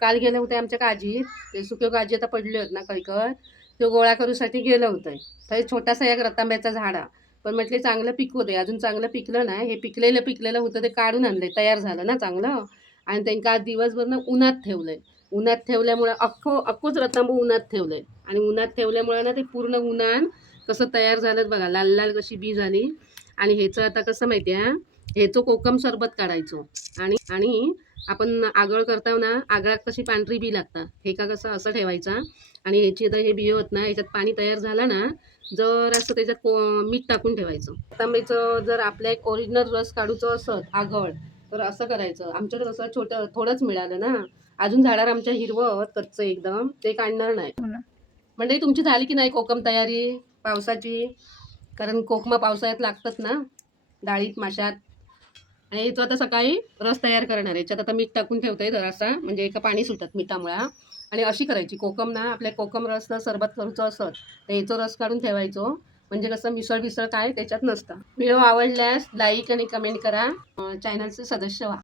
काल गेले होते आमच्या काजीत, ते सुक्यो काजी आता पडले होत ना खैखर, तो गोळा करूसाठी गेलं होतं. तर छोटासा एक रतांब्याचा झाड हा. पण म्हटले चांगलं पिकू दे, अजून चांगलं पिकलं नाही. हे पिकलेलं होतं ते काढून आणलंय, तयार झालं ना चांगलं. आणि त्यांना आज दिवसभर ना उन्हात ठेवलंय. उन्हात ठेवल्यामुळं अख्खूच रतांबू उन्हात ठेवलंय. आणि उन्हात ठेवल्यामुळे ना ते पूर्ण उन्हान कसं तयार झालं बघा, लाल लाल कशी बी झाली. आणि ह्याचं आता कसं माहिती आहे, ह्याचं कोकम सरबत काढायचो. आणि आणि आपण आगळ करताव ना, आगळात कशी पांढरी बी लागतात, हे का कसं असं ठेवायचा. आणि ह्याची आता हे बियो होत ना, ह्याच्यात पाणी तयार झालं ना, जर असं त्याच्यात मीठ टाकून ठेवायचं. तांब्याचं जर आपल्या एक ओरिजिनल रस काढूचं असत आगळ, तर असं करायचं. आमच्याकडे कसं छोटं थोडंच मिळालं ना, अजून झाडावर आमच्या हिरवं कच्चं एकदम, ते काढणार नाही. हो ना. म्हणजे तुमची झाली की नाही कोकम तयारी पावसाची? कारण कोकमं पावसाळ्यात लागतात ना, डाळीत माशात. आणि तो आता सकाळी रस तयार करणार आहे. याच्यात आता मीठ टाकून ठेवतोय जरासा, म्हणजे एका पाणी सुटत मिठामुळे. आणि अशी करायची कोकम ना, आपल्या कोकम रस जर सरबत करूचं असत तर याचा रस काढून ठेवायचो. म्हणजे कसं मिसळ काय त्याच्यात नसतं. व्हिडिओ आवडल्यास लाईक आणि कमेंट करा. चॅनलचे सदस्य व्हा.